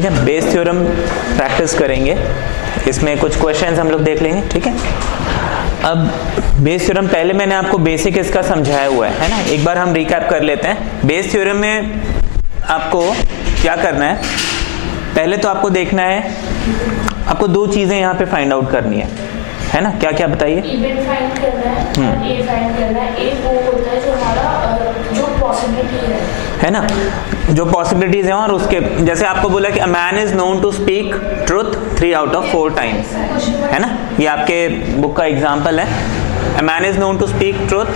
ठीक है, Bayes theorem practice करेंगे, इसमें कुछ क्वेश्चंस हम लोग देख लेंगे। ठीक है, अब बेस थ्योरम पहले मैंने आपको बेसिक इसका समझाया हुआ है ना, एक बार हम रिकैप कर लेते हैं। बेस थ्योरम में आपको क्या करना है, पहले तो आपको देखना है, आपको दो चीजें यहाँ पे फाइंड आउट करनी है ना, क्या क्या बताइए। इवेंट फाइंड करना है और ए फाइंड करना है। ए वो होता है जो हमारा जो पॉसिबिलिटी है ना, जो पॉसिबिलिटीज हैं, और उसके जैसे आपको बोला कि a man is known to speak truth 3 out of 4 times, है ना, ये आपके बुक का एग्जांपल है। A man is known to speak truth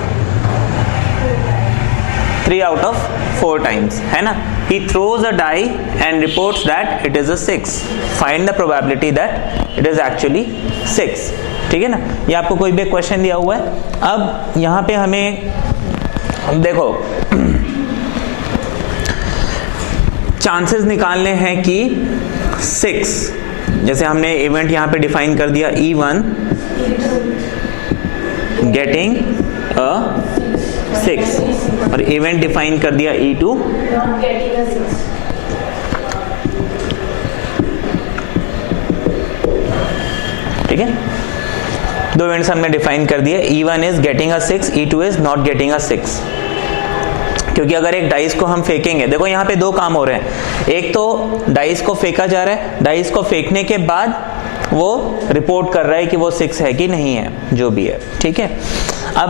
3 out of 4 times, है ना। He throws a die and reports that it is a 6. Find the probability that it is actually 6. ठीक है ना, ये आपको कोई भी क्वेश्चन दिया हुआ है। अब यहाँ पे हमें देखो चांसेस निकालने हैं कि 6, जैसे हमने इवेंट यहाँ पे डिफाइन कर दिया E1 गेटिंग अ 6 और इवेंट डिफाइन कर दिया E2 नॉट गेटिंग अ 6। ठीक है, दो इवेंट्स हमने डिफाइन कर दिए, E1 is getting a 6, E2 is not getting a 6। क्योंकि अगर एक डाइस को हम फेंकेंगे, देखो यहाँ पे दो काम हो रहे हैं, एक तो डाइस को फेंका जा रहा है, डाइस को फेंकने के बाद वो रिपोर्ट कर रहा है कि वो 6 है कि नहीं है, जो भी है। ठीक है, अब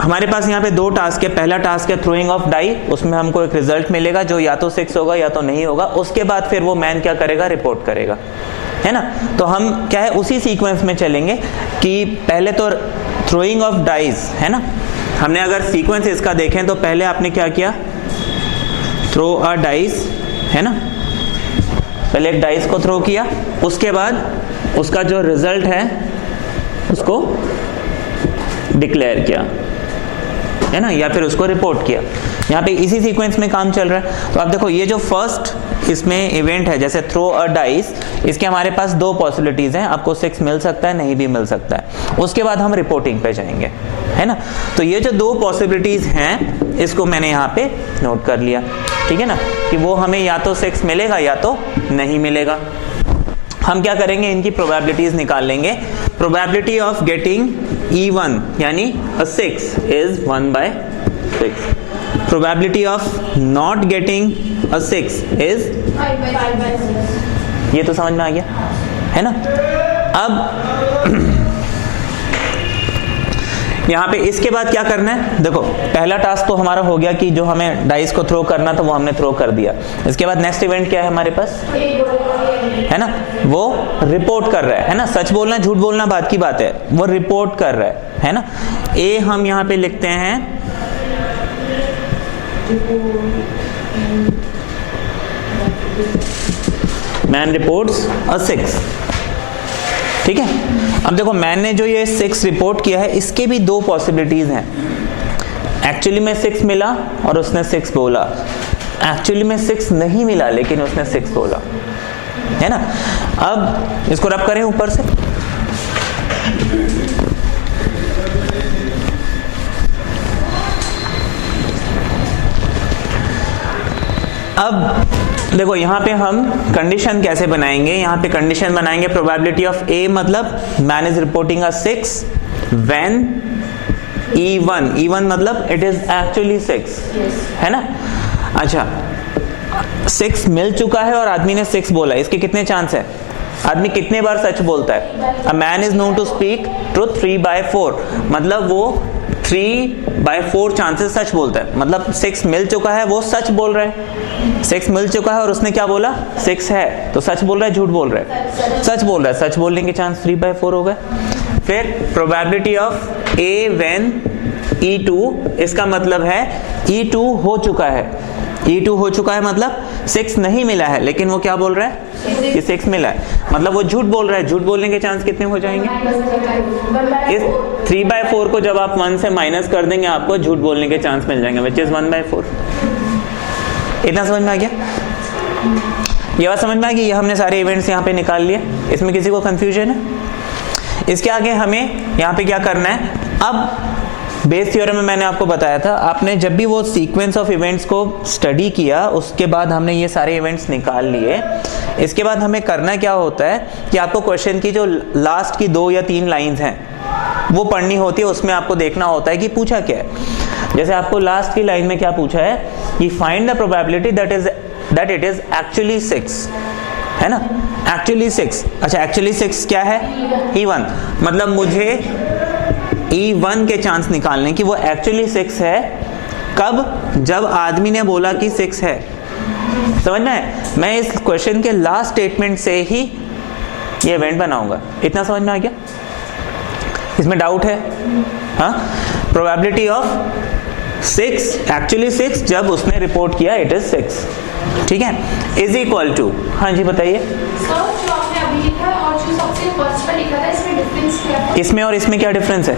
हमारे पास यहाँ पे दो टास्क है। पहला टास्क है थ्रोइंग ऑफ डाई, उसमें हमको एक रिजल्ट मिलेगा जो या तो 6 होगा या तो नहीं होगा। उसके बाद फिर वो मैन क्या करेगा, रिपोर्ट करेगा, है ना। तो हम क्या है, उसी सीक्वेंस में चलेंगे कि पहले तो थ्रोइंग ऑफ डाइस, है ना। हमने अगर सीक्वेंस इसका देखें तो पहले आपने क्या किया, थ्रो अ डाइस, है ना, पहले एक डाइस को थ्रो किया, उसके बाद उसका जो रिजल्ट है उसको डिक्लेयर किया, है ना, या फिर उसको रिपोर्ट किया। यहाँ पे इसी सीक्वेंस में काम चल रहा है। तो आप देखो ये जो फर्स्ट इसमें इवेंट है, जैसे थ्रो अ डाइस, इसके हमारे पास दो पॉसिबिलिटीज हैं, आपको 6 मिल सकता है, नहीं भी मिल सकता है। उसके बाद हम रिपोर्टिंग पे जाएंगे, है ना। तो ये जो दो पॉसिबिलिटीज हैं इसको मैंने यहाँ पे नोट कर लिया, ठीक है ना, कि वो हमें या तो 6 मिलेगा या तो नहीं मिलेगा। हम क्या करेंगे, इनकी प्रोबेबिलिटीज निकाल लेंगे। प्रोबेबिलिटी ऑफ गेटिंग E1 यानी a 6 is 1/6. Probability of not getting a 6 is 5/6. ये तो समझ में आ गया, है ना। अब यहाँ पे इसके बाद क्या करना है, देखो पहला टास्क तो हमारा हो गया कि जो हमें डाइस को थ्रो करना था वो हमने थ्रो कर दिया। इसके बाद नेक्स्ट इवेंट क्या है हमारे पास, है ना, वो रिपोर्ट कर रहा है ना। सच बोलना झूठ बोलना बात की बात है, वो रिपोर्ट कर रहा है ना। ए हम यहाँ पे लिखते हैं मैन रिपोर्ट्स अ 6, ठीक है। अब देखो मैन ने जो ये 6 रिपोर्ट किया है, इसके भी दो पॉसिबिलिटीज हैं। एक्चुअली में 6 मिला और उसने 6 बोला, एक्चुअली में 6 नहीं मिला लेकिन उसने 6 बोला, है ना। अब इसको रब करें ऊपर से, अब देखो यहाँ पे हम कंडीशन कैसे बनाएंगे, यहाँ पे कंडीशन बनाएंगे प्रोबेबिलिटी ऑफ ए, मतलब man is reporting a 6 when E1 मतलब इट इज एक्चुअली 6, है ना। अच्छा 6 मिल चुका है और आदमी ने 6 बोला, इसके कितने चांस है, आदमी कितने बार सच बोलता है। A man is known to speak truth 3/4, मतलब वो 3/4 चांसेस सच बोलता है, मतलब 6 मिल चुका है, वो सच बोल रहा है। 6 मिल चुका है और उसने क्या बोला, 6 है, तो सच बोल रहा है झूठ बोल रहा है, सच बोल रहा है। सच बोलने के चांस 3/4 हो गए। फिर probability of A when E2, इसका मतलब है E2 हो चुका है, E2 हो चुका है मतलब 6 नहीं मिला है, लेकिन वो क्या बोल रहा है कि 6 मिला है, मतलब वो झूठ बोल रहा है। झूठ बोलने के चांस कितने हो जाएंगे, इस 3/4 को जब आप 1 से माइनस कर देंगे आपको झूठ बोलने के चांस मिल जाएंगे, विच इज 1/4। इतना समझ में आ गया, ये बात समझ में आ गई। ये हमने सारे इवेंट्स यहाँ पे निकाल लिए, इसमें किसी को कंफ्यूजन है। इसके आगे हमें यहाँ पे क्या करना है, अब बेस थ्योरम में मैंने आपको बताया था, आपने जब भी वो सीक्वेंस ऑफ इवेंट्स को स्टडी किया उसके बाद हमने ये सारे इवेंट्स निकाल लिए। इसके बाद हमें करना क्या होता है कि आपको क्वेश्चन की जो लास्ट की 2 या 3 लाइंस हैं वो पढ़नी होती है, उसमें आपको देखना होता है कि पूछा क्या है। जैसे आपको लास्ट की लाइन में क्या पूछा है कि find the probability that it is actually 6, है ना, एक्चुअली 6। अच्छा, एक्चुअली 6 क्या है? E1, मतलब मुझे E1 के चांस निकालने कि वो एक्चुअली 6 है। कब? जब आदमी ने बोला कि 6 है। समझ में है? मैं इस क्वेश्चन के लास्ट स्टेटमेंट से ही ये इवेंट बनाऊंगा। इतना समझ में आ गया? इसमें डाउट है? हाँ, प्रोबेबिलिटी ऑफ 6 एक्चुअली 6 जब उसने रिपोर्ट किया इट इज 6, ठीक है, इज इक्वल टू, हाँ जी बताइए। सर जो आपने अभी लिखा है और जो सबसे फर्स्ट पर लिखा था इसमें डिफरेंस क्या है? इसमें और इसमें क्या डिफरेंस है?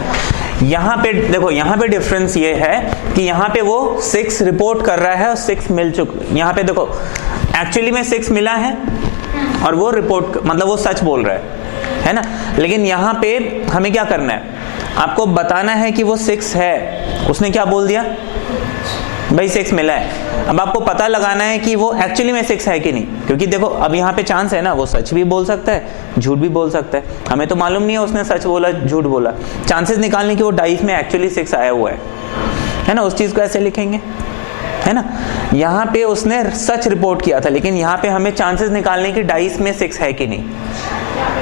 यहाँ पे देखो, यहाँ पे डिफरेंस ये है कि यहाँ पे वो 6 रिपोर्ट कर रहा है और 6 मिल चुका। यहाँ पे देखो एक्चुअली में 6 मिला है और वो रिपोर्ट मतलब वो सच बोल रहा है ना। लेकिन यहाँ पे हमें क्या करना है, आपको बताना है कि वो 6 है। उसने क्या बोल दिया भाई 6 मिला है। अब आपको पता लगाना है कि वो एक्चुअली में 6 है कि नहीं, क्योंकि देखो अब यहाँ पे चांस है ना, वो सच भी बोल सकता है झूठ भी बोल सकता है। हमें तो मालूम नहीं है उसने सच बोला झूठ बोला। चांसेस निकालने की वो डाइस में एक्चुअली 6 आया हुआ है ना, उस चीज को ऐसे लिखेंगे, है ना। यहाँ पे उसने सच रिपोर्ट किया था, लेकिन यहाँ पे हमें चांसेस निकालने की डाइस में 6 है कि नहीं,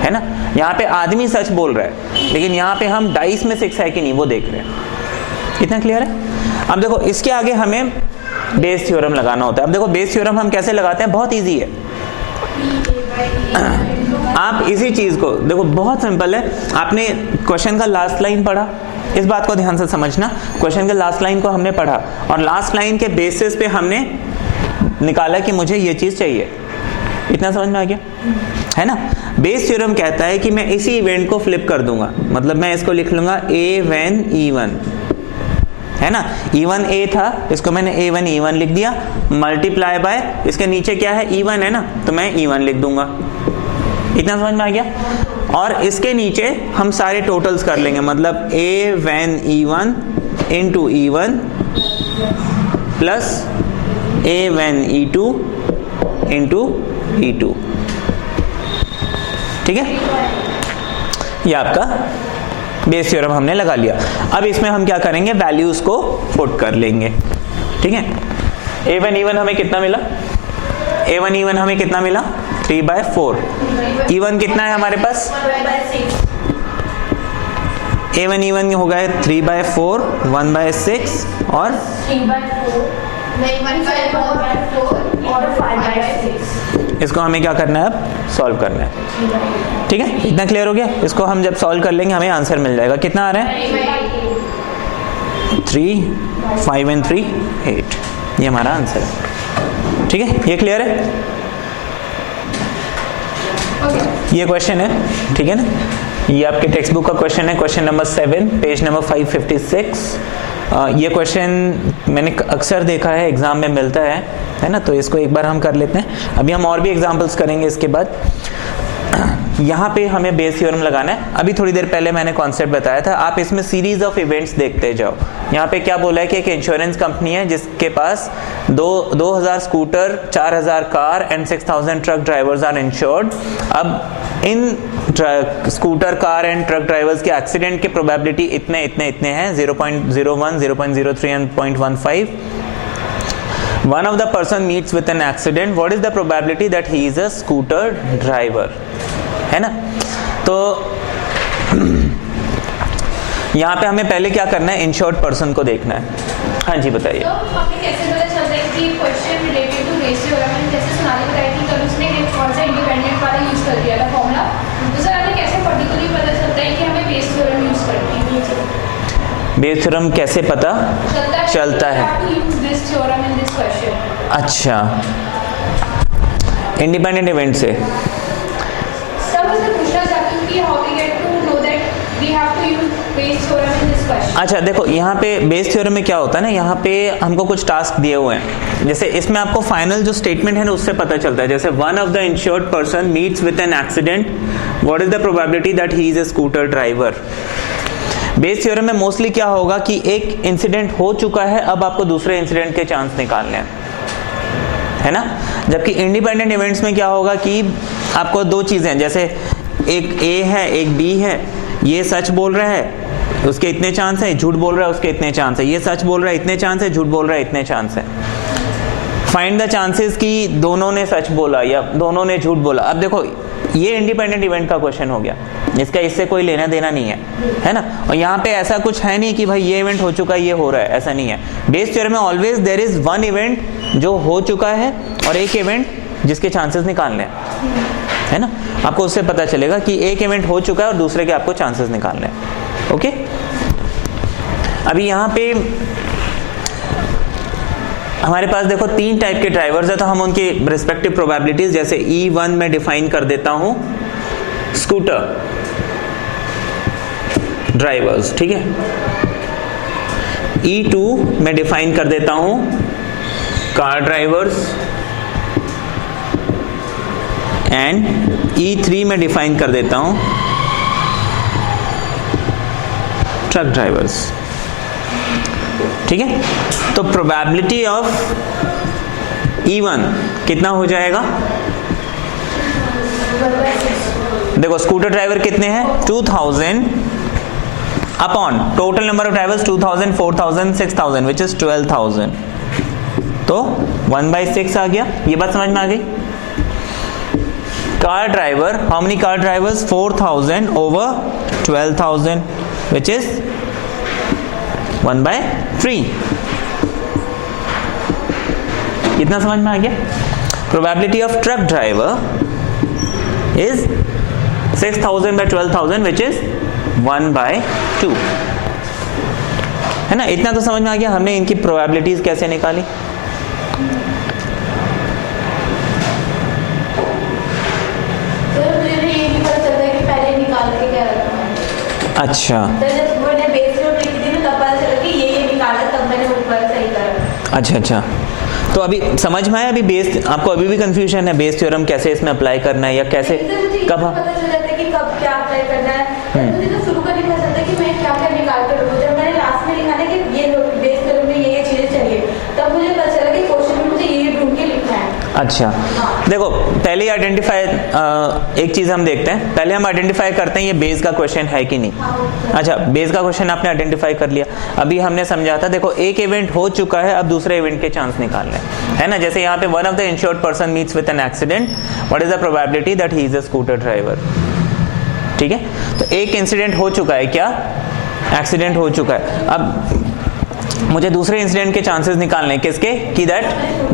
है ना। यहाँ पे आदमी सच बोल रहा है, लेकिन यहाँ पे हम डाइस में 6 है कि नहीं वो देख रहे हैं। इतना क्लियर है? अब देखो इसके आगे हमें बेस थ्योरम लगाना होता है। अब देखो बेस थ्योरम हम कैसे लगाते हैं, बहुत इजी है। आप इसी चीज को देखो, बहुत सिंपल है। आपने क्वेश्चन का लास्ट लाइन पढ़ा, इस बात को ध्यान से समझना। क्वेश्चन के लास्ट लाइन को हमने पढ़ा और लास्ट लाइन के बेसिस पे हमने निकाला कि मुझे ये चीज चाहिए। इतना समझ में आ गया, है ना। बेस थ्योरम कहता है कि मैं इसी इवेंट को फ्लिप कर दूंगा, मतलब मैं इसको लिख लूंगा A when E1, है ना। E1 A था, इसको मैंने A1 E1 लिख दिया, मल्टीप्लाई बाय इसके नीचे क्या है E1 है ना, तो मैं E1 लिख दूंगा। इतना समझ में आ गया। और इसके नीचे हम सारे टोटल्स कर लेंगे, मतलब A when E1 into E1 plus A when E2 into E2, ठीक है। ये आपका बेस थ्योरम हमने लगा लिया। अब इसमें हम क्या करेंगे, वैल्यूज को पुट कर लेंगे, ठीक है। A1 E1 हमें कितना मिला? A1 E1 हमें कितना मिला? 3/4। E1 कितना है हमारे पास? A1 E1 हो गए 3/4, 1/6 और 3/4 और 5/6। इसको हमें क्या करना है, अब सॉल्व करना है, ठीक है। इतना क्लियर हो गया। इसको हम जब सॉल्व कर लेंगे हमें आंसर मिल जाएगा। कितना आ रहा है? 3, 5 and 3 8, ये हमारा आंसर है, ठीक है। ये क्लियर है? ये क्वेश्चन है, ठीक है ना। ये आपके टेक्स्ट बुक का क्वेश्चन है, क्वेश्चन नंबर 7, पेज नंबर 556। ये क्वेश्चन मैंने अक्सर देखा है, एग्जाम में मिलता है ना, तो इसको एक बार हम कर लेते हैं। अभी हम और भी एग्जांपल्स करेंगे इसके बाद। यहाँ पे हमें बेस थ्योरम लगाना है। अभी थोड़ी देर पहले मैंने कॉन्सेप्ट बताया था, आप इसमें सीरीज ऑफ इवेंट्स देखते जाओ। यहाँ पे क्या बोला है कि एक इंश्योरेंस कंपनी है जिसके पास 2000 scooter, 4000 car and 6000 truck drivers are insured. अब इन scooter, car and truck drivers के एक्सीडेंट के प्रोबेबिलिटी इतने हैं 0.01, 0.03 and 0.15। One of the person meets with an accident. What is the probability that he is a scooter driver? है ना। तो यहाँ पे हमें पहले क्या करना है, इंश्योर्ड पर्सन को देखना है। हाँ जी बताइए। तो हमें कैसे पता चलता है कि question related to Bayes theorem, जैसे सोनाली बताई थी कल उसने कौन सा इंडिपेंडेंट वाला यूज कर दिया था फॉर्मूला, तो सर हमें कैसे पर्टिकुलरली पता चलता है कि हमें बेस थ्योरम यूज करनी है? बेस थ्योरम कैसे पता चलता है? अच्छा, इंडिपेंडेंट इवेंट से। अच्छा देखो, यहाँ पे बेस थ्योरम में क्या होता है ना, यहाँ पे हमको कुछ टास्क दिए हुए हैं। जैसे इसमें आपको फाइनल जो स्टेटमेंट है ना उससे पता चलता है। जैसे one of the insured person meets with an accident, what is the probability that he is a scooter driver. Base theorem में मोस्टली क्या होगा कि एक इंसिडेंट हो चुका है, अब आपको दूसरे इंसिडेंट के चांस निकालने हैं, है ना। जबकि इंडिपेंडेंट इवेंट्स में क्या होगा कि आपको दो चीजें, जैसे एक ए है एक बी है, ये सच बोल रहा है उसके इतने चांस है, झूठ बोल रहा है उसके इतने चांस है, ये सच बोल रहा है इतने चांस है, झूठ बोल रहा है इतने चांस है। फाइंड द चांसेस कि दोनों ने सच बोला या दोनों ने झूठ बोला। अब देखो ये इंडिपेंडेंट इवेंट का क्वेश्चन हो गया, इसका इससे कोई लेना देना नहीं है ना। और यहाँ पे ऐसा कुछ है नहीं कि भाई ये इवेंट हो चुका है ये हो रहा है, ऐसा नहीं है। बेस थ्योरम में always there is one event जो हो चुका है और एक इवेंट जिसके चांसेस निकालने हैं, है ना। आपको उससे पता चलेगा कि एक इवेंट हो चुका है और दूसरे के आपको चांसेस निकालने हैं। ओके, अभी यहाँ पे हमारे पास देखो तीन टाइप के ड्राइवर्स है, तो हम उनकी रिस्पेक्टिव प्रोबेबिलिटीज, जैसे E1 में डिफाइन कर देता हूं स्कूटर ड्राइवर्स, ठीक है। E2 में डिफाइन कर देता हूं कार ड्राइवर्स, एंड E3 में डिफाइन कर देता हूं ट्रक ड्राइवर्स, ठीक है। तो प्रोबेबिलिटी ऑफ E1 कितना हो जाएगा? देखो स्कूटर ड्राइवर कितने हैं 2000 upon total number of drivers 2000, 4000, 6000 which is 12000, तो 1/6 आ गया। ये बात समझ में आ गई। Car driver, how many car drivers? 4000 over 12000 which is 1/3। इतना समझ में आ गया। Probability of truck driver is 6000 by 12000 which is 1/2, है ना। इतना तो समझ में आ गया। हमने इनकी प्रोबेबिलिटीज कैसे निकाली। अच्छा अच्छा अच्छा, तो अभी समझ में आया। अभी बेस आपको अभी भी कंफ्यूजन है बेस थ्योरम कैसे इसमें अप्लाई करना है या कैसे कब पता चल जाता है कि कब क्या अप्लाई करना है। मुझे तो शुरू करने में पता चलता है कि मैं क्या क्या निकाल कर रखूं। जब मैंने लास्ट में लिखा ना कि ये बेस थ्योरम में ये चीजें चाहिए, तब मुझे पता चला कि क्वेश्चन में मुझे ये ढूंढ के लिखना है। अच्छा देखो, पहले आइडेंटिफाई एक चीज हम देखते हैं। पहले हम आइडेंटिफाई करते हैं ये बेस का क्वेश्चन है कि नहीं। अच्छा, बेस का क्वेश्चन आपने आइडेंटिफाई कर लिया। अभी हमने समझा था, देखो एक इवेंट हो चुका है, अब दूसरे इवेंट के चांस निकालने है ना। जैसे यहाँ पे one of the insured person meets with an accident, what is the probability that he is a scooter driver, ठीक है। तो एक इंसिडेंट हो चुका है, क्या एक्सीडेंट हो चुका है। अब मुझे दूसरे इंसिडेंट के चांसेस निकालने, किसके, कि that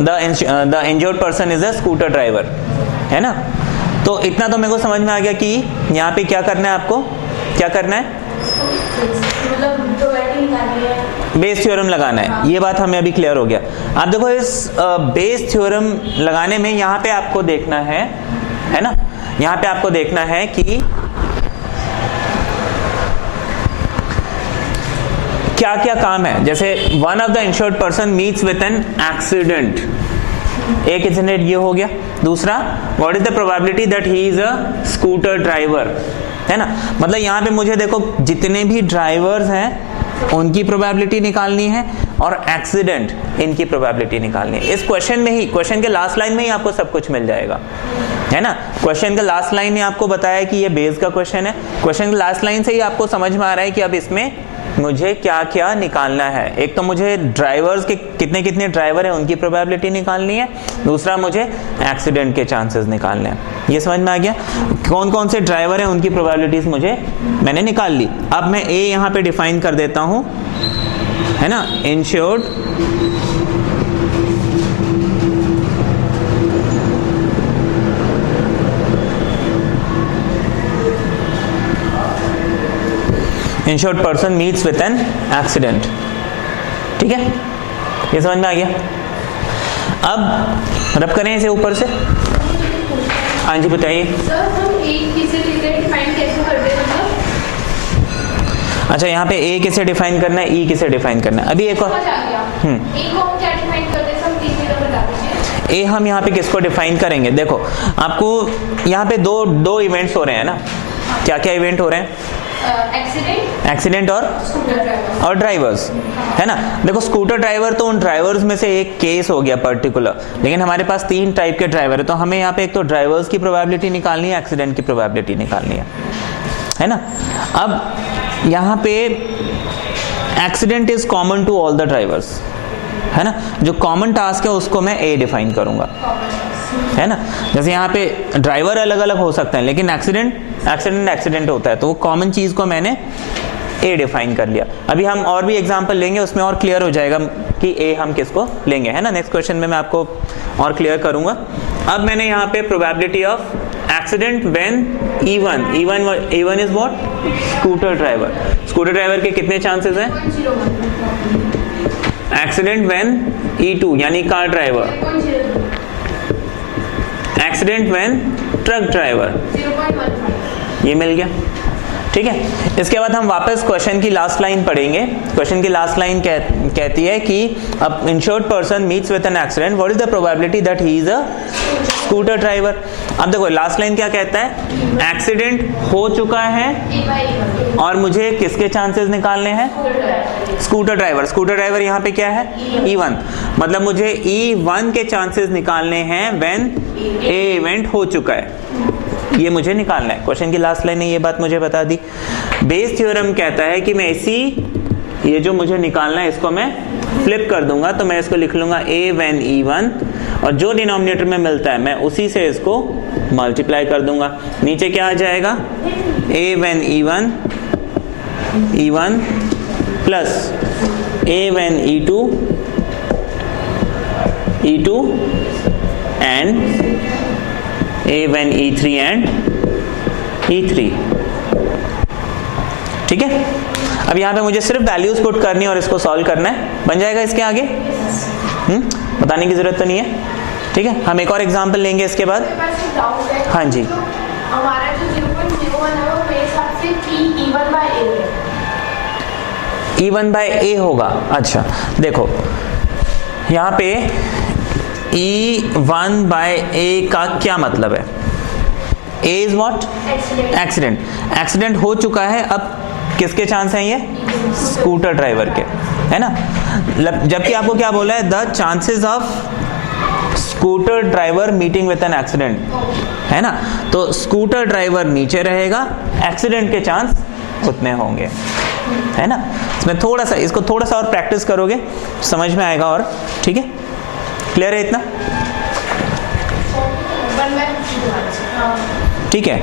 the injured person is a scooter driver, है ना। तो इतना तो मेरे को समझ में आ गया कि यहाँ पे क्या करना है, आपको क्या करना है, बेस थ्योरम लगाना है। ये बात हमें अभी क्लियर हो गया। आप देखो इस बेस थ्योरम लगाने में यहाँ पे आपको देखना है ना, यहाँ पे आपको देखना है कि क्या क्या काम है। जैसे one of the insured person meets with an accident, एक इंसिडेंट ये हो गया। दूसरा, what is the probability that he is a scooter driver, है ना। मतलब यहाँ पे मुझे देखो जितने भी ड्राइवर्स हैं उनकी प्रोबेबिलिटी निकालनी है और एक्सीडेंट इनकी प्रोबेबिलिटी निकालनी है। इस क्वेश्चन में ही, क्वेश्चन के लास्ट लाइन में ही आपको सब कुछ मिल जाएगा, है ना। क्वेश्चन के लास्ट लाइन ने आपको बताया कि ये बेस का क्वेश्चन है। क्वेश्चन के लास्ट लाइन से ही आपको समझ में आ रहा है कि अब इसमें मुझे क्या क्या निकालना है। एक तो मुझे ड्राइवर्स के कितने कितने ड्राइवर हैं उनकी प्रोबेबिलिटी निकालनी है, दूसरा मुझे एक्सीडेंट के चांसेस निकालने हैं। ये समझ में आ गया। कौन कौन से ड्राइवर हैं उनकी प्रोबेबिलिटीज मुझे मैंने निकाल ली। अब मैं ए यहाँ पे डिफाइन कर देता हूँ, है ना, insured insured person meets with an accident, ठीक है। ये समझ में आ गया। अब रब करें इसे ऊपर से। हाँ जी बताइए। सर हम एक किसे डिफाइन कैसे करते हैं, मतलब अच्छा यहाँ पे ए किसे डिफाइन करना है, ई किसे डिफाइन करना है। अभी एक और ए को हम क्या डिफाइन करते हैं, सब तीन चीजें बता दीजिए। ए हम यहाँ पे किसको डिफाइन करेंगे। देखो आपको यहाँ पे दो इवेंट्स हो रहे हैं ना। क्या क्या इवेंट हो रहे हैं, एक्सीडेंट और ड्राइवर्स, है ना। देखो स्कूटर ड्राइवर तो उन ड्राइवर्स में से एक केस हो गया पर्टिकुलर, लेकिन हमारे पास 3 टाइप के ड्राइवर है, तो हमें यहाँ पे एक तो ड्राइवर्स की प्रोबेबिलिटी निकालनी है, एक्सीडेंट की प्रोबेबिलिटी निकालनी है ना। अब यहाँ पे accident is common to all the drivers, है ना। जो कॉमन टास्क है उसको मैं ए डिफाइन करूंगा, है ना। जैसे यहाँ पे ड्राइवर अलग अलग हो सकते हैं, लेकिन एक्सीडेंट होता है, तो वो कॉमन चीज को मैंने ए डिफाइन कर लिया। अभी हम और भी एग्जांपल लेंगे, उसमें और क्लियर हो जाएगा कि ए हम किसको लेंगे, है ना। नेक्स्ट क्वेश्चन में मैं आपको और क्लियर करूंगा। अब मैंने यहाँ पे probability of accident when E1 is what, scooter driver के कितने चांसेस हैं। एक्सीडेंट व्हेन E2 यानी car driver, accident when truck driver, ये मिल गया, ठीक है। इसके बाद हम वापस क्वेश्चन की लास्ट लाइन पढ़ेंगे। क्वेश्चन की लास्ट लाइन कहती है कि अब insured person meets with an accident, what is the probability that he is a scooter driver. अब देखो लास्ट लाइन क्या कहता है, एक्सीडेंट हो चुका है और मुझे किसके चांसेस निकालने हैं, स्कूटर ड्राइवर यहाँ पे क्या है, E1, मतलब मुझे E1 के चांसेस निकालने हैं व्हेन ए इवेंट हो चुका है, ये मुझे निकालना है। क्वेश्चन की लास्ट लाइन ने ये बात मुझे बता दी। बेस थ्योरम कहता है कि मैं ये जो मुझे निकालना है इसको मैं फ्लिप कर दूंगा, तो मैं इसको लिख लूंगा A व्हेन E1, और जो डिनोमिनेटर में मिलता है मैं उसी से इसको मल्टीप्लाई कर दूंगा। नीचे क्या आ जाएगा, A when E1 plus A when E2 and A when E3 and E3, ठीक है। अब यहाँ पे मुझे सिर्फ वैल्यूज पुट करनी है और इसको सॉल्व करना है, बन जाएगा इसके आगे, बताने की जरूरत तो नहीं है, ठीक है। हम एक और एग्जांपल लेंगे इसके बाद। हाँ जी, हमारा जो 0.01 है वो मेरे हिसाब से E1/A होगा। अच्छा देखो यहाँ पे E1/A का क्या मतलब है, A इज व्हाट, एक्सीडेंट हो चुका है, अब किसके चांस हैं, ये स्कूटर ड्राइवर के, है ना। जबकि आपको क्या बोला है, the chances of scooter driver meeting with an accident, है ना। तो स्कूटर ड्राइवर नीचे रहेगा, एक्सीडेंट के चांस उतने होंगे, है ना। इसमें इसको थोड़ा सा और प्रैक्टिस करोगे समझ में आएगा, और ठीक है, क्लियर है इतना, ठीक है।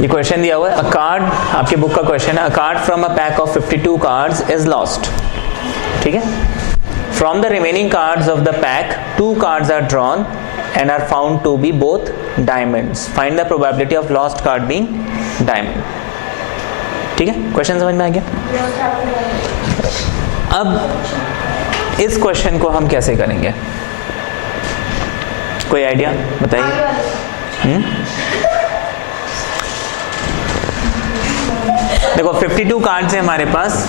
ये क्वेश्चन दिया हुआ है, अ कार्ड, आपके बुक का क्वेश्चन है, a card from a pack of 52 cards is lost, ठीक है। From the remaining cards of the pack 2 cards are drawn and are found to be both diamonds, find the probability of lost card being diamond, ठीक है। Question समझ में आ गया। अब इस question को हम कैसे करेंगे, कोई आइडिया बताइए। देखो 52 कार्ड्स हैं हमारे पास,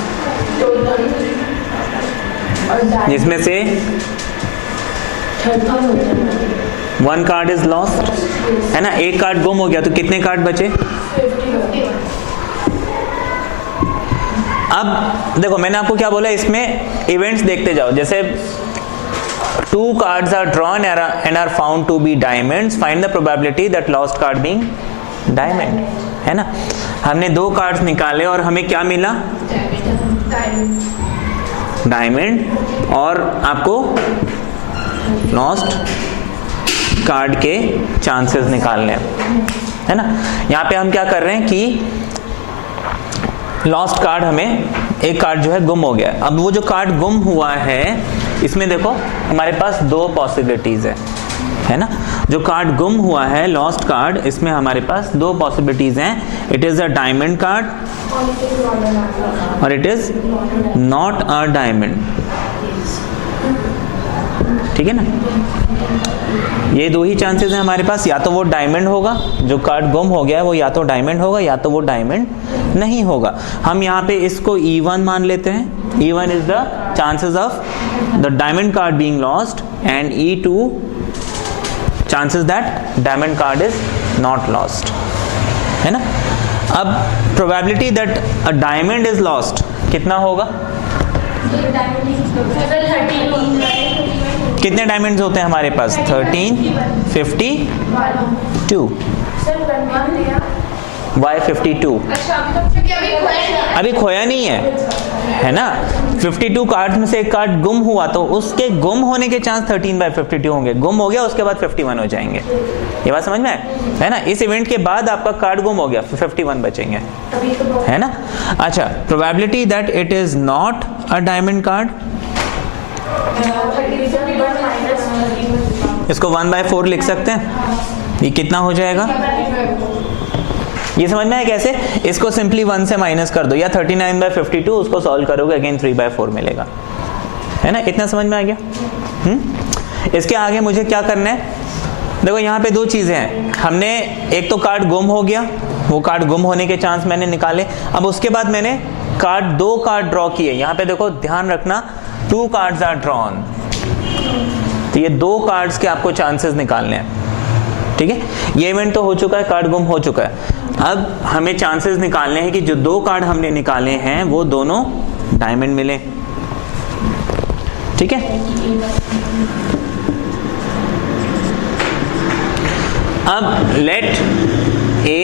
जिसमें से 1 कार्ड इज लॉस्ट, है ना। एक कार्ड गुम हो गया, तो कितने कार्ड बचे। अब देखो मैंने आपको क्या बोला, इसमें इवेंट्स देखते जाओ, जैसे 2 cards are drawn and are found to be diamonds, find the probability that lost card being diamond, है ना। हमने 2 कार्ड्स निकाले और हमें क्या मिला, डायमंड, और आपको लॉस्ट कार्ड के चांसेस निकालने हैं, है ना। यहाँ पे हम क्या कर रहे हैं कि लॉस्ट कार्ड, हमें एक कार्ड जो है गुम हो गया। अब वो जो कार्ड गुम हुआ है, इसमें देखो हमारे पास 2 पॉसिबिलिटीज है ना। जो कार्ड गुम हुआ है, लॉस्ट कार्ड, इसमें हमारे पास 2 पॉसिबिलिटीज हैं, it is a diamond card और it is not a diamond, ठीक है ना। ये 2 ही चांसेस हैं हमारे पास, या तो वो डायमंड होगा, जो कार्ड गुम हो गया है वो या तो डायमंड होगा या तो वो डायमंड नहीं होगा। हम यहाँ पे इसको E1 मान लेते हैं, E1 is the chances of the diamond card being lost and E2 chances that diamond card is not lost, है ना। अब probability that a diamond is lost कितना होगा? कितने डायमंड्स होते हैं हमारे पास? 13, 52। Why 52? अभी खोया नहीं है ना। 52 कार्ड्स में से एक कार्ड गुम हुआ तो उसके गुम होने के चांस 13/52 होंगे। गुम हो गया उसके बाद 51 हो जाएंगे। ये बात समझ में है ना। इस इवेंट के बाद आपका कार्ड गुम हो गया, 51 बचेंगे, है ना। अच्छा, probability that it is not a diamond card, इसको 1/4 लिख सकते हैं। ये कितना हो जाएगा? ये समझ में है कैसे? इसको सिंपली 1 से माइनस कर दो, या 39/52 उसको सॉल्व करोगे, अगेन 3/4 मिलेगा, है ना। इतना समझ में आ गया। इसके आगे मुझे क्या करना है? देखो यहाँ पे दो चीजें हैं। हमने एक तो कार्ड गुम हो गया, वो कार्ड गुम होने के चांस मैंने निकाले। अब उसके बाद मैंने दो कार्ड ड्रॉ किए। यहाँ पे देखो ध्यान रखना, 2 कार्ड्स आर ड्रॉन। तो ये 2 कार्ड्स के आपको चांसेस निकालने हैं, ठीक है। ये इवेंट तो हो चुका है, कार्ड गुम हो चुका है। अब हमें चांसेस निकालने हैं कि जो 2 कार्ड हमने निकाले हैं वो दोनों डायमंड मिले, ठीक है। अब लेट ए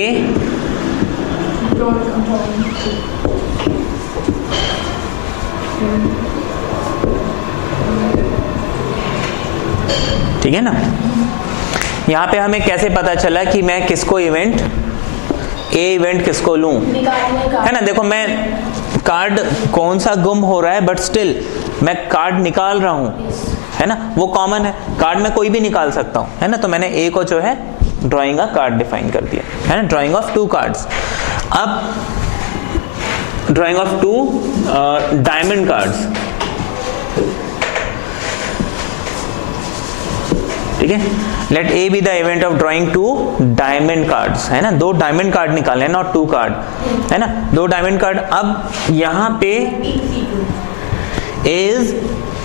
ठीक है ना। यहां पे हमें कैसे पता चला कि मैं किसको इवेंट इवेंट किसको लूं, है ना। देखो मैं कार्ड कौन सा गुम हो रहा है, बट स्टिल मैं कार्ड निकाल रहा हूं, है ना। वो कॉमन है, कार्ड में कोई भी निकाल सकता हूं, है ना। तो मैंने ए को जो है ड्राइंग का कार्ड डिफाइन कर दिया, है ना। Drawing of 2 cards. अब ड्राइंग ऑफ 2 डायमंड कार्ड्स, ठीक है। Let A be the event of drawing 2 diamond cards, है ना। 2 डायमंड कार्ड निकाले, नॉट 2 कार्ड, है ना। 2 डायमंड कार्ड। अब यहां पे is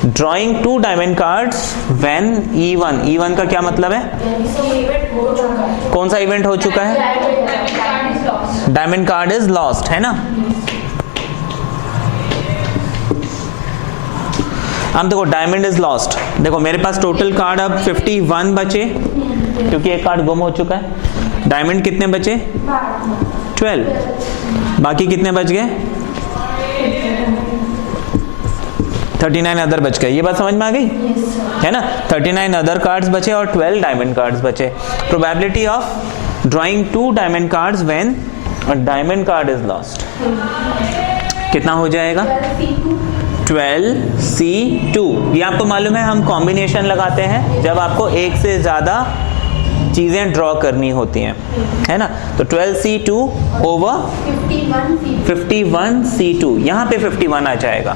drawing 2 diamond cards when E1। E1 का क्या मतलब है? कौन सा इवेंट हो चुका है? डायमंड कार्ड इज लॉस्ट, है ना। अब देखो डायमंड इज लॉस्ट। देखो मेरे पास टोटल कार्ड अब 51 बचे, क्योंकि एक कार्ड गुम हो चुका है। डायमंड कितने बचे? 12। बाकी कितने बच गए? 39 अदर बच गए। ये बात समझ में आ गई, है ना। 39 अदर कार्ड्स बचे और 12 डायमंड कार्ड्स बचे। Probability of drawing 2 diamond cards when a diamond card is lost कितना हो जाएगा? 12C2। ये आपको मालूम है हम कॉम्बिनेशन लगाते हैं जब आपको एक से ज्यादा चीजें ड्रॉ करनी होती हैं, है ना। तो 12C2 ओवर 51C2, यहाँ पे 51 आ जाएगा,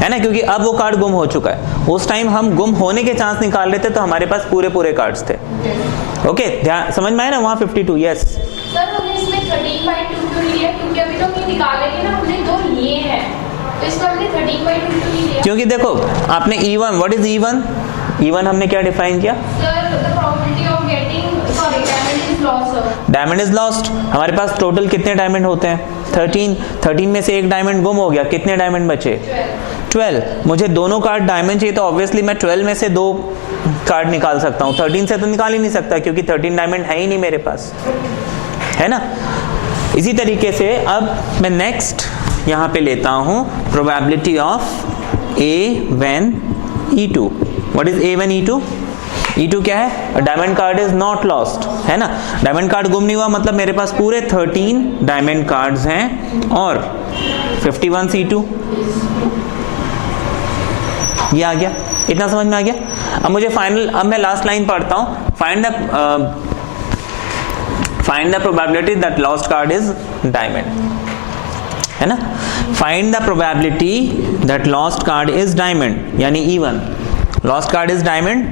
है ना, क्योंकि अब वो कार्ड गुम हो चुका है। उस टाइम हम गुम होने के चांस निकाल रहे थे तो हमारे पास पूरे कार्ड्स थे। ओके, ध्यान समझ में आया ना। वहाँ 52। यस सर, हमने इसमें 13/2 क्यों लिया? क्योंकि अभी तो हम निकालेंगे ना, हमने 2 लिए हैं, तो इसको हमने 13/2 क्यों लिया? क्योंकि देखो आपने E1, what is E1? E1 हमने क्या डिफाइन किया? Sir, the probability of getting diamond is lost. Diamond is lost. हमारे पास टोटल कितने डायमंड होते हैं? 13 में से एक डायमंड गुम हो गया, कितने डायमंड बचे? 12। मुझे दोनों कार्ड डायमंड चाहिए, तो ऑब्वियसली मैं 12 में से 2 कार्ड निकाल सकता हूँ। 13 से तो निकाल ही नहीं सकता, क्योंकि 13 डायमंड है ही नहीं मेरे पास, है ना। इसी तरीके से अब मैं नेक्स्ट यहाँ पे लेता हूँ probability of A when E2। What is A when E2? E2 क्या है? Diamond card is not lost, है ना। डायमंड कार्ड गुम नहीं हुआ, मतलब मेरे पास पूरे 13 डायमंड कार्ड्स हैं और 51C2। ये आ गया, इतना समझ में आ गया। अब मुझे अब मैं लास्ट लाइन पढ़ता हूं। Find the probability that lost card is diamond, है ना। Find the probability that lost card is diamond, यानी E1। Lost card is diamond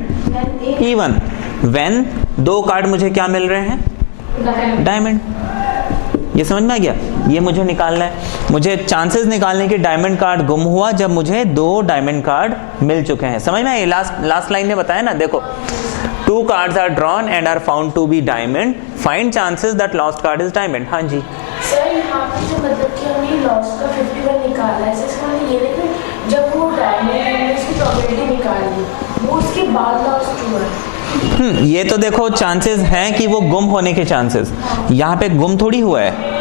E1 when 2 card मुझे क्या मिल रहे हैं? डायमंड। ये समझ में आ गया। ये मुझे निकालना है। मुझे चांसेस निकालने के डायमंड कार्ड गुम हुआ जब मुझे 2 डायमंड कार्ड मिल चुके हैं। समझ में आया? लास्ट लाइन ने बताया ना। देखो 2 cards are drawn and are found to be diamond. Find chances that lost card is diamond. हाँ जी सर यहाँ पे जो मतलब कि हमने लॉस का 51 निकाला है, इसका मतलब ये है कि जब वो डायमंड है उसकी प्रोबेबिलिटी निकाली वो उसके बाद लॉस हुआ है। ये तो देखो चांसेस हैं कि वो गुम होने के चांसेस, यहाँ पे गुम थोड़ी हुआ है।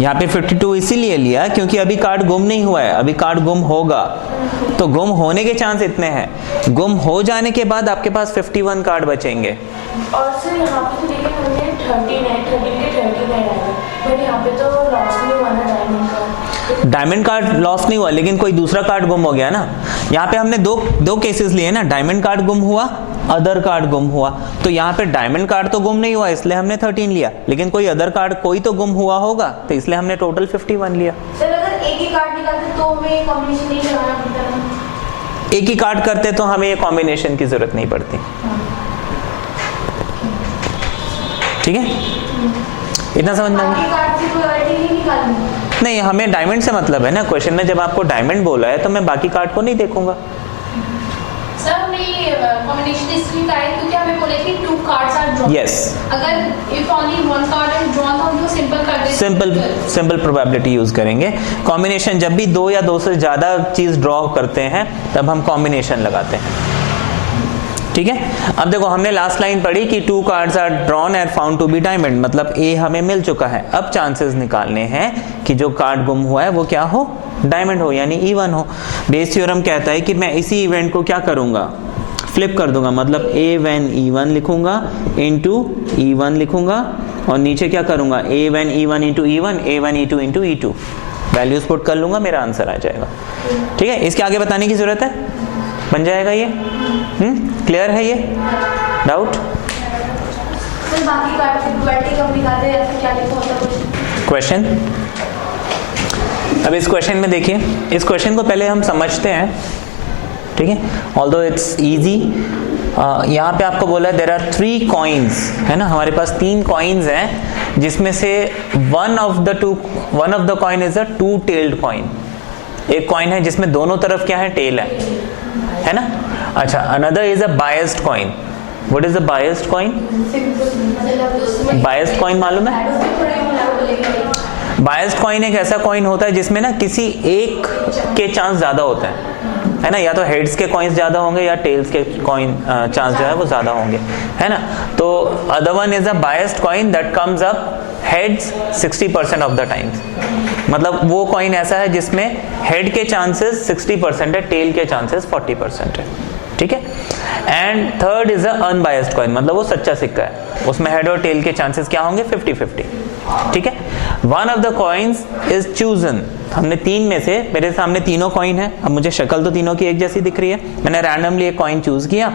यहाँ पे 52 इसीलिए लिया क्योंकि अभी कार्ड गुम नहीं हुआ है, अभी कार्ड गुम होगा, तो गुम होने के चांस इतने हैं। गुम हो जाने के बाद आपके पास 51 कार्ड बचेंगे। और सर यहाँ पे तो देखिए हमने 13 के 39 आया, पर यहाँ पे तो लॉस नहीं हुआ ना diamond card. Diamond card loss नहीं हुआ, लेकिन कोई दूसरा कार्ड गुम हो गया ना। यहाँ पे हमने दो केसेस लिए ना, डायमंड कार्ड गुम हुआ, अदर कार्ड गुम हुआ। तो यहाँ पे डायमंड कार्ड तो गुम नहीं हुआ इसलिए हमने 13 लिया, लेकिन कोई अदर कार्ड कोई तो गुम हुआ होगा, तो इसलिए हमने टोटल 51 लिया। सर अगर एक ही कार्ड निकालते तो हमें कॉम्बिनेशन नहीं लगाना पड़ता। एक ही कार्ड करते तो हमें ये कॉम्बिनेशन की जरूरत नहीं पड़ती। ठीक है, इतना समझ में आ? नहीं, हमें डायमंड से मतलब है ना। क्वेश्चन में जब आपको डायमंड बोला है तो मैं बाकी कार्ड को नहीं देखूंगा। सर हमने कॉम्बिनेशन इसलिए कराया क्योंकि हमें बोले कि 2 कार्ड्स आर ड्रॉन। यस, अगर if only 1 card is drawn तो हम तो सिंपल कर देते, सिंपल प्रोबेबिलिटी यूज करेंगे। कॉम्बिनेशन जब भी 2 या 2 से ज्यादा चीज ड्रॉ करते हैं तब हम कॉम्बिनेशन लगाते हैं। ठीक है, अब देखो हमने लास्ट लाइन पढ़ी कि 2 cards are drawn and found to be diamond, मतलब ए हमें मिल चुका है। अब चांसेस निकालने हैं कि जो कार्ड गुम हुआ है वो क्या हो, डायमंड हो, यानी इवन हो। बेस थ्योरम कहता है कि मैं इसी इवेंट को क्या करूंगा, फ्लिप कर दूंगा, मतलब ए वेन इवन लिखूंगा इनटू इवन लिखूंगा, और नीचे क्या करूंगा, A when E one into E one, A one E two into E two, values put कर लूंगा, मेरा आंसर आ जाएगा। ठीक है, इसके आगे बताने की जरूरत है, बन जाएगा ये। क्लियर है ये डाउट? क्वेश्चन, अब इस क्वेश्चन में देखिए, इस क्वेश्चन को पहले हम समझते हैं। ठीक है, ऑल्दो इट्स इजी। यहाँ पे आपको बोला देयर आर 3 कॉइन्स, है ना, हमारे पास 3 कॉइन्स हैं, जिसमें से one of the coin is a 2-tailed coin. एक कॉइन है जिसमें दोनों तरफ क्या है, टेल है ना। अच्छा, another is a biased coin. What is a biased coin? Biased coin मालूम है? बायस्ड कॉइन एक ऐसा कॉइन होता है जिसमें ना किसी एक के चांस ज्यादा होते हैं, है ना, या तो हेड्स के कॉइन्स ज्यादा होंगे या टेल्स के कॉइन चांस जो है वो ज्यादा होंगे, है ना। तो other one is a biased coin that comes up heads 60% of the times, मतलब वो कॉइन ऐसा है जिसमें हेड के चांसेस 60% है, टेल के चांसेस 40% है। ठीक है, and third is a unbiased coin, मतलब वो सच्चा सिक्का है, उसमें हेड और टेल के चांसेस क्या होंगे, 50-50। ठीक है, one of the coins is chosen. हमने 3 में से, मेरे सामने तीनों कॉइन है, अब मुझे शक्ल तो तीनों की एक जैसी दिख रही है, मैंने रैंडमली एक कॉइन चूज किया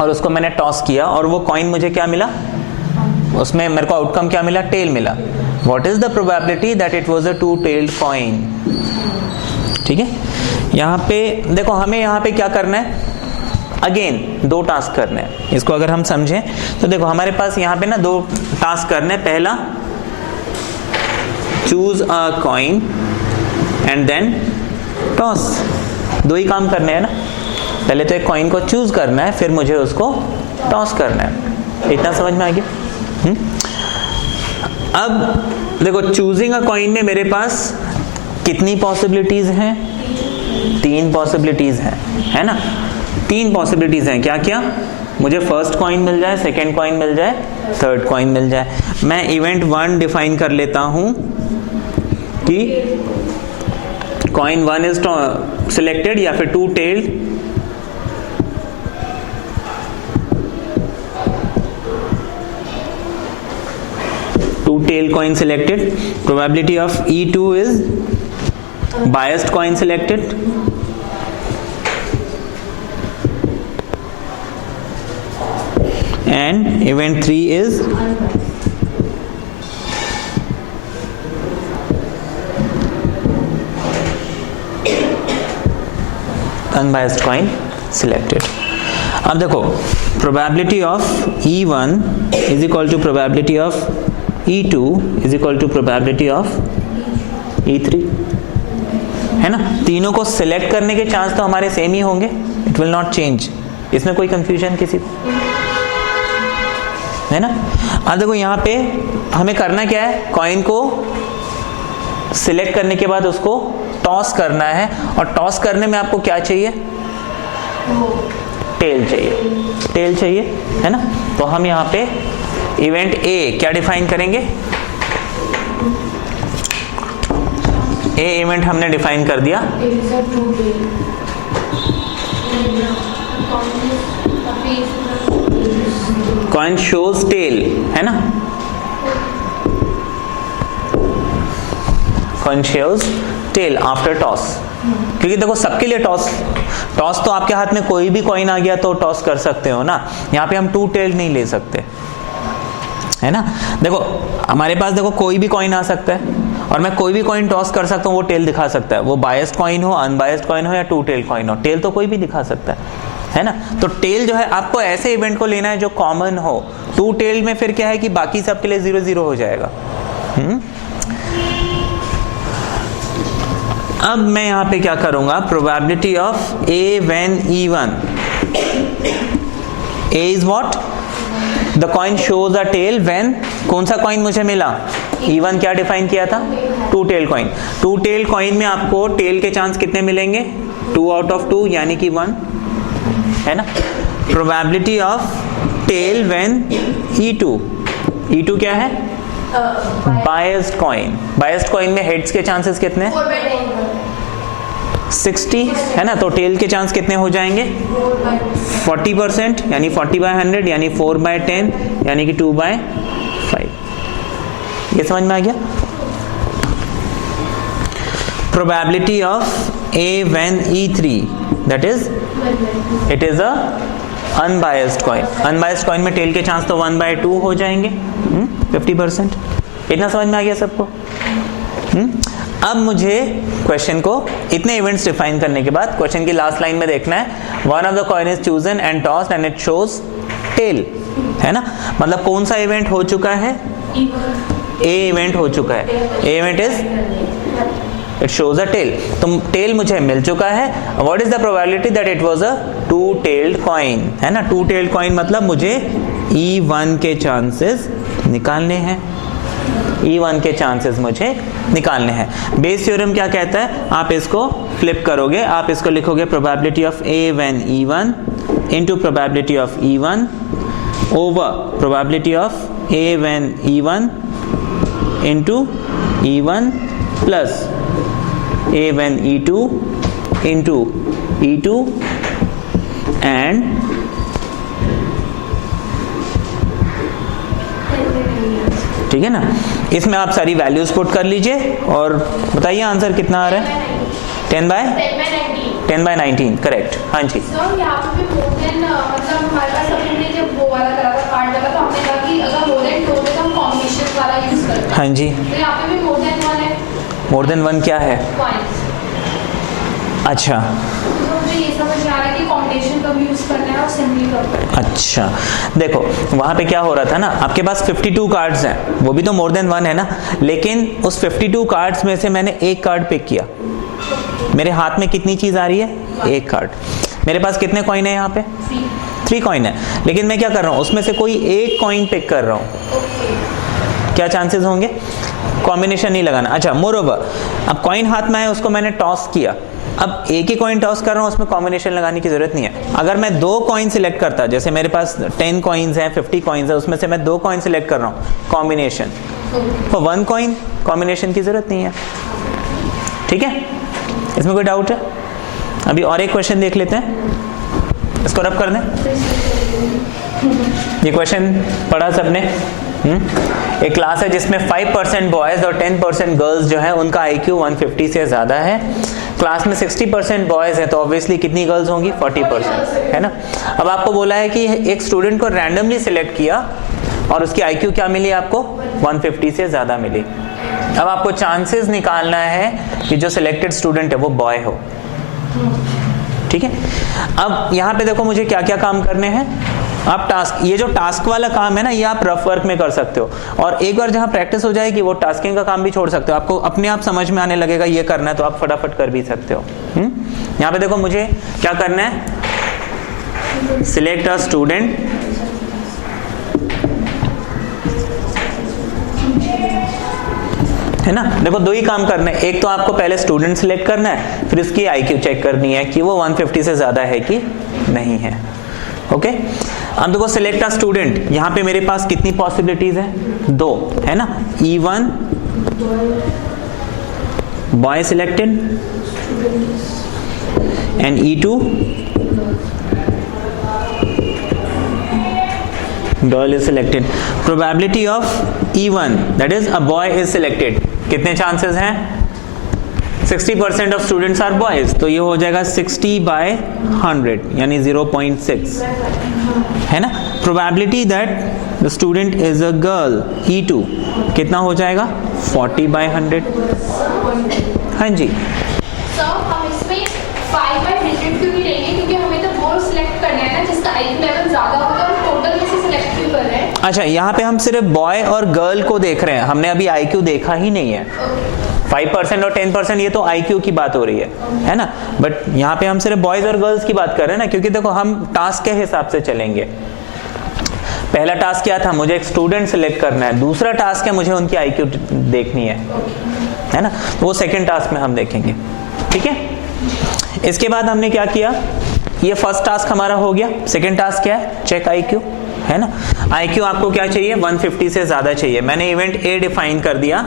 और उसको मैंने टॉस किया, और वो कॉइन मुझे क्या मिला, उसमें मेरे को आउटकम क्या मिला, टेल मिला। What is the probability that it was a 2-tailed coin? ठीक है, यहाँ पे देखो हमें यहाँ पे क्या करना है, अगेन 2 टास्क करने हैं। इसको अगर हम समझें तो देखो हमारे पास यहाँ पे ना 2 टास्क करने हैं। पहला, choose a coin and then toss, 2 ही काम करने हैं ना। पहले तो एक कॉइन को चूज करना है, फिर मुझे उसको टॉस करना है। इतना समझ में आ गया? अब देखो चूजिंग अ कॉइन में मेरे पास कितनी पॉसिबिलिटीज हैं, 3 पॉसिबिलिटीज हैं, है ना। 3 पॉसिबिलिटीज हैं, क्या क्या, मुझे फर्स्ट कॉइन मिल जाए, सेकंड कॉइन मिल जाए, थर्ड कॉइन मिल जाए। मैं इवेंट 1 डिफाइन कर लेता हूं कि कॉइन 1 इज सिलेक्टेड या फिर 2-tailed, coin selected. Probability of E2 is biased coin selected. And event 3 is unbiased coin selected. अब देखो probability of E1 is equal to probability of E2 is equal to probability of E3, है ना। तीनों को select करने के chance तो हमारे सेम ही होंगे, इट विल नॉट चेंज, इसमें कोई कंफ्यूजन किसी को है ना? अब देखो यहाँ पे हमें करना क्या है, कॉइन को सिलेक्ट करने के बाद उसको टॉस करना है, और टॉस करने में आपको क्या चाहिए, टेल चाहिए, टेल चाहिए, है ना? तो हम यहाँ पे इवेंट ए क्या डिफाइन करेंगे, ए इवेंट हमने डिफाइन कर दिया, कॉइन शोज टेल, है ना? Coin shows tail after toss, क्योंकि देखो सबके लिए टॉस तो आपके हाथ में कोई भी कॉइन आ गया तो टॉस कर सकते हो ना, यहाँ पे हम टू टेल नहीं ले सकते, है ना? देखो हमारे पास देखो कोई भी कॉइन आ सकता है और मैं कोई भी कॉइन टॉस कर सकता हूँ, वो टेल दिखा सकता है, वो बायस्ड कॉइन हो, अनबायस्ड कॉइन हो या टू टेल कॉइन हो, टेल तो कोई भी दिखा सकता है ना? तो टेल जो है आपको ऐसे इवेंट को लेना है जो कॉमन हो। टू टेल में फिर क्या है कि बाकी सबके लिए 0-0 हो जाएगा। अब मैं यहाँ पे क्या करूंगा, probability of A when even, A is what, the coin shows a tail when, कौन सा कॉइन मुझे मिला, इवन क्या डिफाइन किया था, two tail coin. Two tail coin में आपको टेल के चांस कितने मिलेंगे, 2 out of 2 यानी कि 1, है ना? Probability of tell when E2, E2 क्या है, बायस्ड कॉइन। बायस्ड कॉइन में हेड्स के चांसेस कितने, 60, है ना? तो टेल के चांस कितने हो जाएंगे, 40%, यानी 40/100 यानी 4/10 यानी कि 2/5। ये समझ में आ गया? Probability of A when E3, that is it is a unbiased coin. Unbiased coin में टेल के चांस तो 1/2 हो जाएंगे, 50%। इतना समझ में आ गया सबको? अब मुझे क्वेश्चन को इतने इवेंट्स डिफाइन करने के बाद क्वेश्चन की लास्ट लाइन में देखना है, one of the coin is chosen and tossed and it shows tail, है ना? मतलब कौन सा इवेंट हो चुका है, ए इवेंट हो चुका है, A event is it shows a tail, तो टेल मुझे मिल चुका है। What is the probability that it was a two tailed coin, है ना? टू टेल्ड कॉइन मतलब मुझे E1 के चांसेस निकालने हैं, E1 के चांसेस मुझे निकालने हैं। बेस थ्योरम क्या कहता है, आप इसको फ्लिप करोगे, आप इसको लिखोगे probability of A when E1 into probability of E1 over probability of A when E1 into E1 plus A when E2 into E2 and ठीक है ना? इसमें आप सारी वैल्यूज पुट कर लीजिए और बताइए आंसर कितना आ रहा है, 10/19, करेक्ट। हाँ जी, सर यहाँ पे भी मोर देन, मतलब हमारे पास हमने जब वो वाला करा था पार्ट वाला, तो हमने कहा कि अगर मोर देन 2 तो हम कॉम्बिनेशन वाला यूज करते हैं। हाँ जी, तो यहाँ पे भी मोर देन 1 है। मोर देन 1 क्या है, कॉइंस। अच्छा तो मुझे ये समझ में आ रहा है कि कॉम्बिनेशन कब यूज करना है और सिंपली कब करना है। अच्छा, देखो वहां पे क्या हो रहा था ना, आपके पास 52 कार्ड्स हैं, वो भी तो मोर देन 1 है ना, लेकिन उस 52 कार्ड्स में से मैंने एक कार्ड पिक किया। मेरे हाथ में कितनी चीज आ रही है, एक कार्ड। मेरे पास कितने कॉइन है यहाँ पे, 3 कॉइन है, लेकिन मैं क्या कर रहा हूँ, उसमें से कोई एक कॉइन पिक कर रहा हूँ। क्या चांसेस होंगे, कॉम्बिनेशन नहीं लगाना। अच्छा, मोरओवर अब कॉइन हाथ में है, उसको मैंने टॉस किया, अब एक ही कॉइन टॉस कर रहा हूँ, उसमें कॉम्बिनेशन लगाने की जरूरत नहीं है। अगर मैं 2 कॉइन सिलेक्ट करता, जैसे मेरे पास 10 कॉइन्स हैं, 50 कॉइन्स है, उसमें से मैं 2 कॉइन सिलेक्ट कर रहा हूँ, कॉम्बिनेशन, तो 1 कॉइन कॉम्बिनेशन की जरूरत नहीं है। ठीक है, इसमें कोई डाउट है? अभी और एक क्वेश्चन देख लेते हैं, इसको रब कर दें। ये क्वेश्चन पढ़ा सबने? एक क्लास है जिसमें 5% बॉयज और 10% गर्ल्स जो है उनका IQ 150 से ज्यादा है। क्लास में 60% बॉयज है, तो ऑब्वियसली कितनी गर्ल्स होंगी, 40%, है ना? अब आपको बोला है कि एक स्टूडेंट को रैंडमली सिलेक्ट किया और उसकी IQ क्या मिली आपको, 150 से ज्यादा मिली। अब आपको चांसेस निकालना है कि जो सिलेक्टेड स्टूडेंट है वो बॉय हो। ठीक है, अब यहाँ पे देखो मुझे क्या क्या काम करने हैं। आप टास्क, ये जो टास्क वाला काम है ना, ये आप रफ वर्क में कर सकते हो, और एक बार जहाँ प्रैक्टिस हो जाएगी वो टास्किंग का काम भी छोड़ सकते हो। आपको अपने आप समझ में आने लगेगा ये करना है, तो आप फटाफट कर भी सकते हो। यहाँ पे देखो मुझे क्या करना है, सिलेक्ट अ स्टूडेंट है ना। देखो दो ही काम करना है, एक तो आपको पहले स्टूडेंट सिलेक्ट करना है, फिर उसकी आईक्यू चेक करनी है कि वो 150 से ज्यादा है कि नहीं है। ओके, अब देखो सिलेक्ट अ स्टूडेंट, यहाँ पे मेरे पास कितनी पॉसिबिलिटीज है? दो, है ना। E1 boy selected and E2 girl is selected. Probability of E1 that is a boy is selected, कितने चांसेस हैं? 60% ऑफ स्टूडेंट्स आर बॉयज, तो ये हो जाएगा 60/100 यानी 0.6, है ना। Probability that the student is a girl E2 कितना हो जाएगा? 40/100। हाँ जी, सर हम इसमें 5/100 क्यों नहीं लेंगे? क्योंकि हमें तो वो सिलेक्ट करना है ना जिसका IQ लेवल ज्यादा होगा, और टोटल में से सिलेक्ट क्यों कर रहे हैं? अच्छा यहाँ पे हम सिर्फ बॉय और गर्ल को देख रहे हैं, हमने अभी IQ देखा ही नहीं है। 5% और 10% ये तो IQ की बात हो रही है ना, बट यहाँ पे हम सिर्फ बॉयज और गर्ल्स की बात कर रहे हैं ना, क्योंकि देखो हम टास्क के हिसाब से चलेंगे। पहला टास्क क्या था? मुझे एक स्टूडेंट सिलेक्ट करना है, दूसरा टास्क है मुझे उनकी IQ देखनी है ना, तो वो सेकंड टास्क में हम देखेंगे, ठीक है। इसके बाद हमने क्या किया? ये फर्स्ट टास्क हमारा हो गया। सेकंड टास्क क्या है? चेक IQ, है ना। IQ आपको क्या चाहिए? 150 से ज्यादा चाहिए। मैंने इवेंट A डिफाइन कर दिया,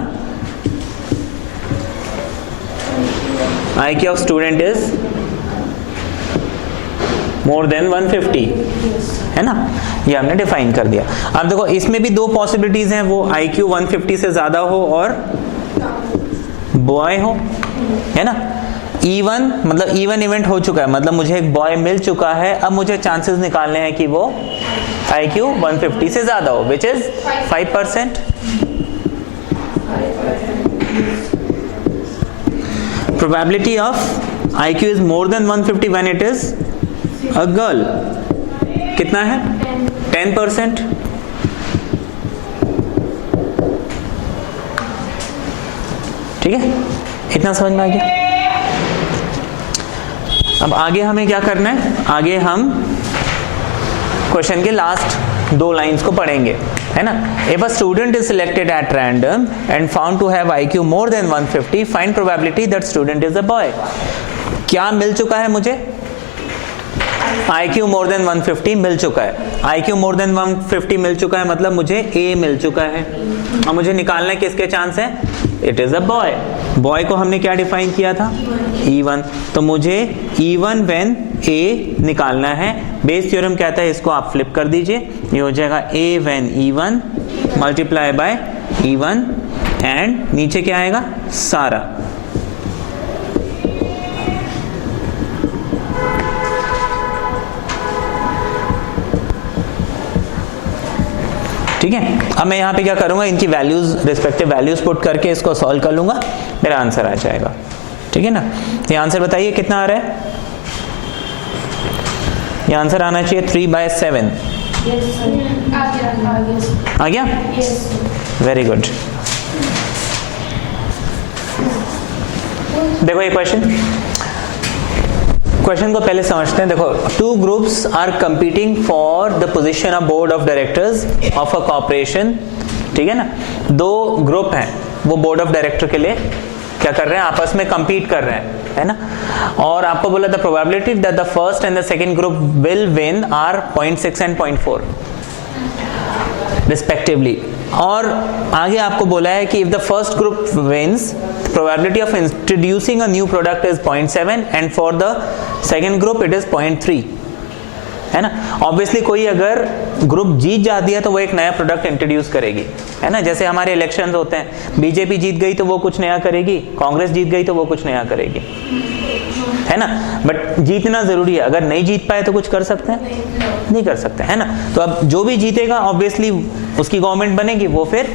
IQ of student is more than 150, है ना, ये हमने डिफाइन कर दिया। अब देखो इसमें भी दो पॉसिबिलिटीज हैं, वो IQ 150 से ज्यादा हो और बॉय हो, है ना। E1 मतलब E1 इवेंट हो चुका है, मतलब मुझे एक बॉय मिल चुका है, अब मुझे चांसेस निकालने हैं कि वो IQ 150 से ज्यादा हो, which is 5%। Probability of IQ is more than 150 when it is a girl, कितना है? 10%। ठीक है, इतना समझ में आ गया। अब आगे हमें क्या करना है? आगे हम क्वेश्चन के लास्ट दो लाइंस को पढ़ेंगे, है ना। If a student is selected at random and found to have IQ more than 150, find probability that student is a boy. क्या मिल चुका है मुझे? IQ more than 150 मिल चुका है। IQ more than 150 मिल चुका है मतलब मुझे A मिल चुका है। अब मुझे निकालना है किसके चांस है? It is a boy. Boy को हमने क्या डिफाइन किया था? E1, तो मुझे E1 when A निकालना है। बेस थ्योरम कहता है इसको आप फ्लिप कर दीजिए, ये हो जाएगा A when E1 multiply by E1 and नीचे क्या आएगा? सारा। ठीक है, अब मैं यहाँ पे क्या करूंगा? इनकी वैल्यूज, रिस्पेक्टिव वैल्यूज पुट करके इसको सॉल्व कर लूंगा, मेरा आंसर आ जाएगा। ठीक है ना, ये आंसर बताइए कितना आ रहा है? ये आंसर आना चाहिए 3/7। आ गया? Very good. देखो ये क्वेश्चन को पहले समझते हैं। देखो, two groups are competing for the position of board of directors of a corporation. ठीक है ना, दो ग्रुप हैं, वो बोर्ड ऑफ डायरेक्टर के लिए क्या कर रहे हैं? आपस में कंपीट कर रहे हैं, है ना। और आपको बोला the probability that the first and the second group will win are 0.6 and 0.4 respectively. और आगे आपको बोला है कि if the first group wins, probability of introducing a new product is 0.7 and for the second group it is 0.3, है ना। Obviously कोई अगर ग्रुप जीत जाती है तो वो एक नया प्रोडक्ट इंट्रोड्यूस करेगी, है ना। जैसे हमारे इलेक्शंस होते हैं, बीजेपी जीत गई तो वो कुछ नया करेगी, कांग्रेस जीत गई तो वो कुछ नया करेगी, है ना। बट जीतना जरूरी है, अगर नहीं जीत पाए तो कुछ कर सकते हैं? नहीं कर सकते, है ना। तो अब जो भी जीतेगा ऑब्वियसली उसकी गवर्नमेंट बनेगी, वो फिर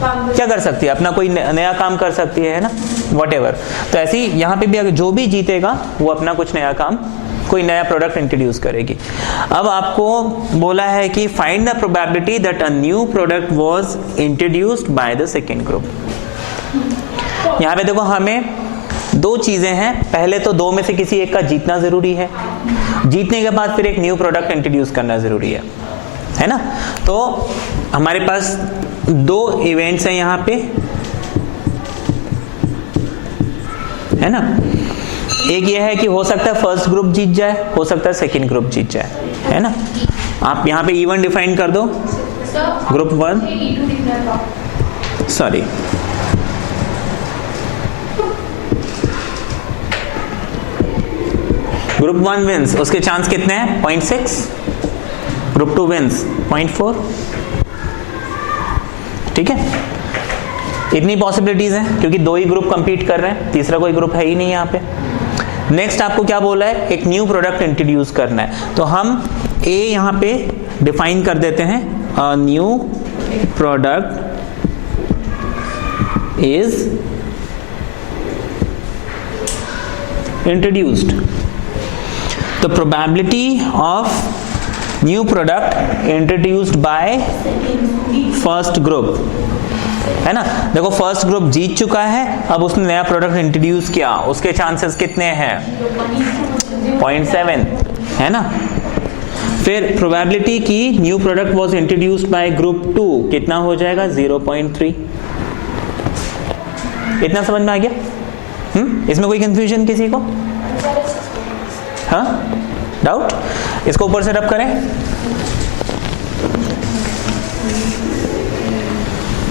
क्या कर सकती है? अपना कोई नया काम कर सकती है ना, व्हाटएवर। तो ऐसे ही यहाँ पे भी अगर जो भी जीतेगा वो अपना कुछ नया काम, कोई नया प्रोडक्ट इंट्रोड्यूस करेगी। अब आपको बोला है कि find the probability that a new product was introduced by the second group. यहाँ पे देखो हमें दो चीजें हैं, पहले तो दो में से किसी एक का जीतना जरूरी है, जीतने के बाद फिर एक न्यू प्रोडक्ट इंट्रोड्यूस करना जरूरी है ना। तो हमारे पास दो इवेंट्स हैं यहाँ पे, है ना। एक ये है कि हो सकता है फर्स्ट ग्रुप जीत जाए, हो सकता है सेकंड ग्रुप जीत जाए, है ना। आप यहाँ पे E1 डिफाइन कर दो, ग्रुप 1, सॉरी ग्रुप 1 विंस, उसके चांस कितने हैं 0.6, ग्रुप 2 विंस 0.4, ठीक है। इतनी पॉसिबिलिटीज हैं क्योंकि दो ही ग्रुप कंपीट कर रहे हैं, तीसरा कोई ग्रुप है ही नहीं यहाँ पे। नेक्स्ट आपको क्या बोला है, एक न्यू प्रोडक्ट इंट्रोड्यूस करना है, तो हम ए यहाँ पे डिफाइन कर देते हैं, a new product is introduced. The probability of new product introduced by first group, है ना। देखो फर्स्ट ग्रुप जीत चुका है, अब उसने नया प्रोडक्ट इंट्रोड्यूस किया, उसके चांसेस कितने हैं 0.7, है ना। फिर प्रोबेबिलिटी की new product was introduced bye group 2 कितना हो जाएगा 0.3। इतना समझ में आ गया? इसमें कोई कंफ्यूजन किसी को? हाँ, डाउट? इसको ऊपर से रब करें।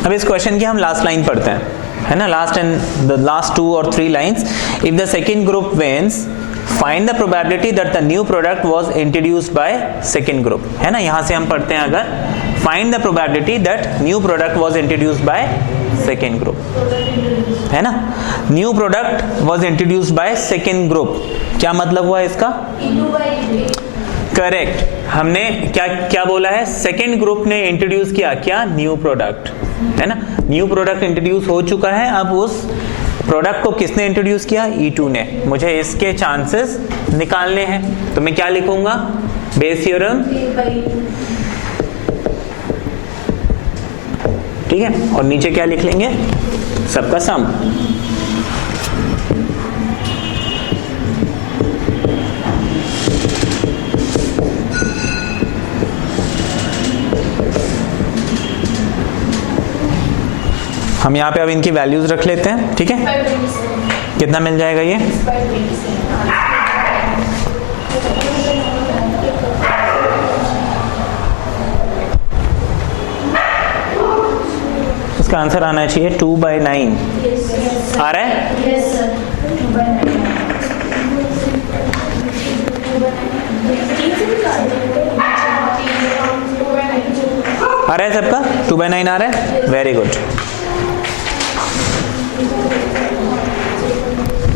अब इस क्वेश्चन की हम लास्ट लाइन पढ़ते हैं, है ना। Last and the last 2 or 3 lines, if the second group wins find the probability that the new product was introduced by second group, है ना। यहां से हम पढ़ते हैं, अगर find the probability that new product was introduced by second group, है ना। New product was introduced by second group, क्या मतलब हुआ इसका? करेक्ट। हमने क्या क्या बोला है, सेकंड ग्रुप ने इंट्रोड्यूस किया क्या, न्यू प्रोडक्ट, है ना। न्यू प्रोडक्ट इंट्रोड्यूस हो चुका है, अब उस प्रोडक्ट को किसने इंट्रोड्यूस किया, E2 ने। मुझे इसके चांसेस निकालने हैं, तो मैं क्या लिखूंगा, बेस थ्योरम, ठीक है। और नीचे क्या लिख लेंगे, सबका सम। हम यहाँ पे अब इनकी वैल्यूज रख लेते हैं, ठीक है। कितना मिल जाएगा ये, इसका आंसर आना चाहिए 2/9। आ रहा है? आ रहा है सबका, 2/9 आ रहा है, वेरी गुड।